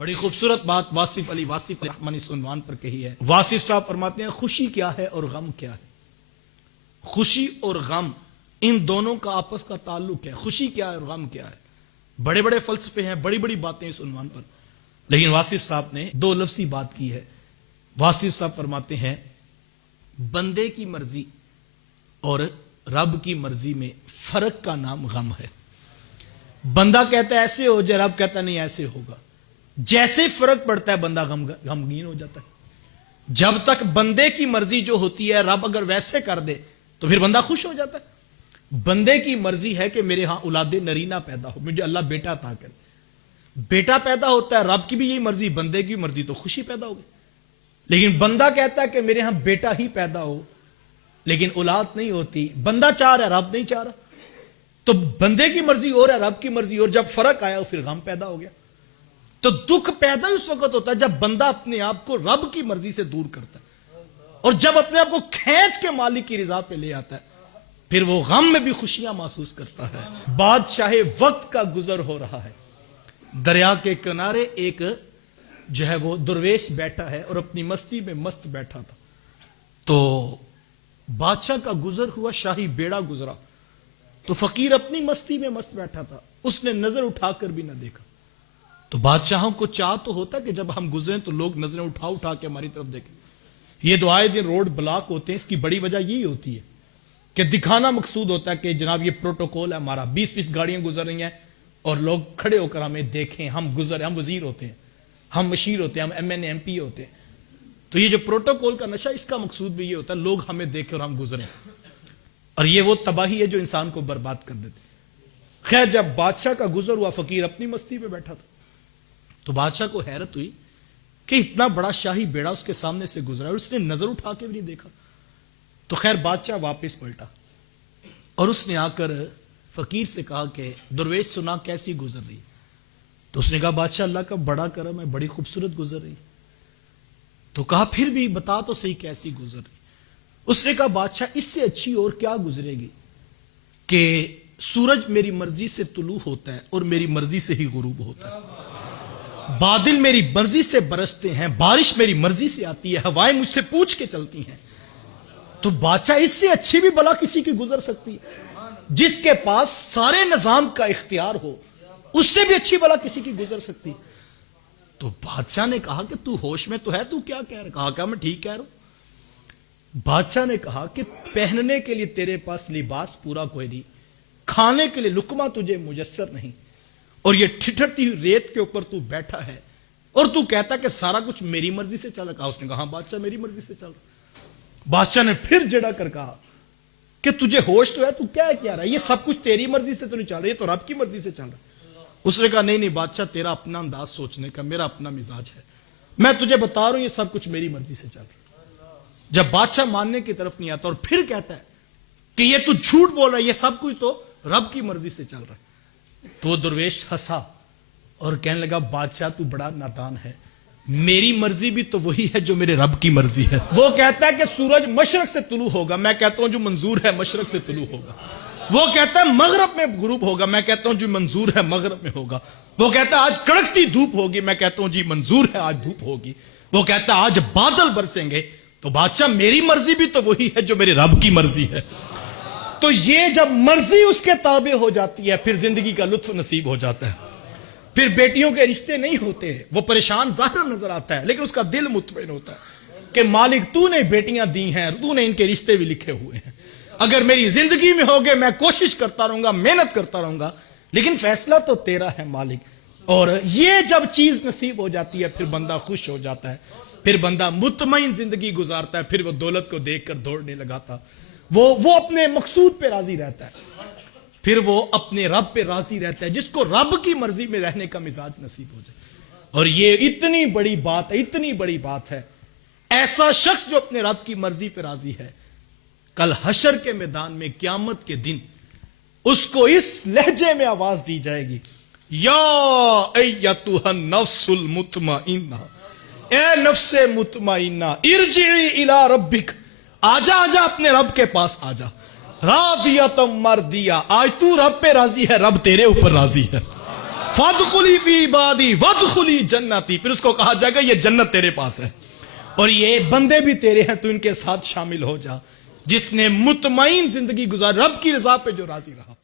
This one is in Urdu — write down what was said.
بڑی خوبصورت بات واصف علی واصف رحمان اس عنوان پر کہی ہے. واصف صاحب فرماتے ہیں خوشی کیا ہے اور غم کیا ہے. خوشی اور غم ان دونوں کا آپس کا تعلق ہے. خوشی کیا ہے اور غم کیا ہے. بڑے بڑے فلسفے ہیں, بڑی بڑی باتیں اس عنوان پر, لیکن واصف صاحب نے دو لفظی بات کی ہے. واصف صاحب فرماتے ہیں بندے کی مرضی اور رب کی مرضی میں فرق کا نام غم ہے. بندہ کہتا ہے ایسے ہو جائے, رب کہتا نہیں ایسے ہوگا. جیسے فرق پڑتا ہے بندہ غمگین ہو جاتا ہے. جب تک بندے کی مرضی جو ہوتی ہے رب اگر ویسے کر دے تو پھر بندہ خوش ہو جاتا ہے. بندے کی مرضی ہے کہ میرے ہاں اولاد نرینہ پیدا ہو, مجھے اللہ بیٹا عطا کرے. بیٹا پیدا ہوتا ہے, رب کی بھی یہی مرضی, بندے کی مرضی تو خوشی پیدا ہوگی. لیکن بندہ کہتا ہے کہ میرے ہاں بیٹا ہی پیدا ہو, لیکن اولاد نہیں ہوتی. بندہ چاہ رہا ہے, رب نہیں چاہ رہا. تو بندے کی مرضی اور ہے, رب کی مرضی اور. جب فرق آیا پھر غم پیدا ہو گیا. تو دکھ پیدا اس وقت ہوتا ہے جب بندہ اپنے آپ کو رب کی مرضی سے دور کرتا ہے, اور جب اپنے آپ کو کھینچ کے مالک کی رضا پہ لے آتا ہے پھر وہ غم میں بھی خوشیاں محسوس کرتا ہے. بادشاہ وقت کا گزر ہو رہا ہے. دریا کے کنارے ایک جو ہے وہ درویش بیٹھا ہے اور اپنی مستی میں مست بیٹھا تھا. تو بادشاہ کا گزر ہوا, شاہی بیڑا گزرا, تو فقیر اپنی مستی میں مست بیٹھا تھا. اس نے نظر اٹھا کر بھی نہ دیکھا. تو بادشاہوں کو چاہ تو ہوتا کہ جب ہم گزریں تو لوگ نظریں اٹھا اٹھا کے ہماری طرف دیکھیں. یہ تو آئے دن روڈ بلاک ہوتے ہیں. اس کی بڑی وجہ یہی ہوتی ہے کہ دکھانا مقصود ہوتا ہے کہ جناب یہ پروٹوکول ہے ہمارا, 20-20 گاڑیاں گزر رہی ہیں اور لوگ کھڑے ہو کر ہمیں دیکھیں. ہم گزر, ہم وزیر ہوتے ہیں, ہم مشیر ہوتے ہیں, ہم ایم این ایم پی ہوتے ہیں. تو یہ جو پروٹوکول کا نشہ, اس کا مقصود بھی یہ ہوتا ہے لوگ ہمیں دیکھیں اور ہم گزریں. اور یہ وہ تباہی ہے جو انسان کو برباد کر دیتے. خیر جب بادشاہ کا گزر ہوا, فقیر اپنی مستی پہ بیٹھا تھا, تو بادشاہ کو حیرت ہوئی کہ اتنا بڑا شاہی بیڑا اس کے سامنے سے گزرا اور اس نے نظر اٹھا کے بھی نہیں دیکھا. تو خیر بادشاہ واپس پلٹا اور اس نے آ کر فقیر سے کہا کہ درویش سنا کیسی گزر رہی. تو اس نے کہا بادشاہ اللہ کا بڑا کرم ہے, بڑی خوبصورت گزر رہی. تو کہا پھر بھی بتا تو صحیح کیسی گزر رہی. اس نے کہا بادشاہ اس سے اچھی اور کیا گزرے گی کہ سورج میری مرضی سے طلوع ہوتا ہے اور میری مرضی سے ہی غروب ہوتا ہے. بادل میری مرضی سے برستے ہیں, بارش میری مرضی سے آتی ہے, ہوائیں مجھ سے پوچھ کے چلتی ہیں. تو بادشاہ اس سے اچھی بھی بلا کسی کی گزر سکتی ہے. جس کے پاس سارے نظام کا اختیار ہو اس سے بھی اچھی بلا کسی کی گزر سکتی. تو بادشاہ نے کہا کہ تو ہوش میں تو ہے, تو کیا کہہ رہا. کہا کہ میں ٹھیک کہہ رہا ہوں. بادشاہ نے کہا کہ پہننے کے لیے تیرے پاس لباس پورا کوئی نہیں, کھانے کے لیے لقمہ تجھے میسر نہیں, اور یہ ٹھٹھرتی ہوئی ریت کے اوپر تو بیٹھا ہے اور تو کہتا کہ سارا کچھ میری مرضی سے چل رہا. اس نے کہا بادشاہ میری مرضی سے چل رہا. بادشاہ نے پھر جڑا کر کہا کہ تجھے ہوش تو ہے, تو کیا رہا ہے, یہ سب کچھ تیری مرضی سے تو نہیں چل رہا, یہ تو رب کی مرضی سے چل رہا. اس نے کہا نہیں بادشاہ, تیرا اپنا انداز سوچنے کا, میرا اپنا مزاج ہے, میں تجھے بتا رہا ہوں یہ سب کچھ میری مرضی سے چل رہا. جب بادشاہ ماننے کی طرف نہیں آتا اور پھر کہتا ہے کہ یہ تو جھوٹ بول رہا ہے, یہ سب کچھ تو رب کی مرضی سے چل رہا ہے. تو وہ درویش ہنسا اور کہنے لگا بادشاہ تو بڑا نادان ہے, میری مرضی بھی تو وہی ہے جو میرے رب کی مرضی ہے. وہ کہتا ہے کہ سورج مشرق سے طلوع ہوگا, میں کہتا ہوں جو منظور ہے مشرق سے طلوع ہوگا. وہ کہتا ہے مغرب میں غروب ہوگا, میں کہتا ہوں جو منظور ہے مغرب میں ہوگا. وہ کہتا ہے آج کڑکتی دھوپ ہوگی, میں کہتا ہوں جی منظور ہے آج دھوپ ہوگی. وہ کہتا ہے آج بادل برسیں گے, تو بادشاہ میری مرضی بھی تو وہی ہے جو میرے رب کی مرضی ہے. تو یہ جب مرضی اس کے تابع ہو جاتی ہے پھر زندگی کا لطف نصیب ہو جاتا ہے. پھر بیٹیوں کے رشتے نہیں ہوتے, وہ پریشان ظاہر نظر آتا ہے لیکن اس کا دل مطمئن ہوتا ہے کہ مالک تو نے بیٹیاں دی ہیں, تو نے ان کے رشتے بھی لکھے ہوئے ہیں. اگر میری زندگی میں ہوگے میں کوشش کرتا رہوں گا, محنت کرتا رہوں گا, لیکن فیصلہ تو تیرا ہے مالک. اور یہ جب چیز نصیب ہو جاتی ہے پھر بندہ خوش ہو جاتا ہے, پھر بندہ مطمئن زندگی گزارتا ہے. پھر وہ دولت کو دیکھ کر دوڑنے لگاتا, وہ اپنے مقصود پہ راضی رہتا ہے, پھر وہ اپنے رب پہ راضی رہتا ہے, جس کو رب کی مرضی میں رہنے کا مزاج نصیب ہو جائے. اور یہ اتنی بڑی بات ہے, اتنی بڑی بات ہے. ایسا شخص جو اپنے رب کی مرضی پہ راضی ہے, کل حشر کے میدان میں قیامت کے دن اس کو اس لہجے میں آواز دی جائے گی, یا ایتھا النفس المطمئنہ, اے نفس مطمئنہ, ارجعی الی ربک, آجا اپنے رب کے پاس آجا. راضیۃ مردیہ, آج تو رب پہ راضی ہے, رب تیرے اوپر راضی ہے. فادخلی فی عبادی وادخلی جنتی، پھر اس کو کہا جائے گا یہ جنت تیرے پاس ہے اور یہ بندے بھی تیرے ہیں، تو ان کے ساتھ شامل ہو جا۔ جس نے مطمئن زندگی گزار، رب کی رضا پہ جو راضی رہا۔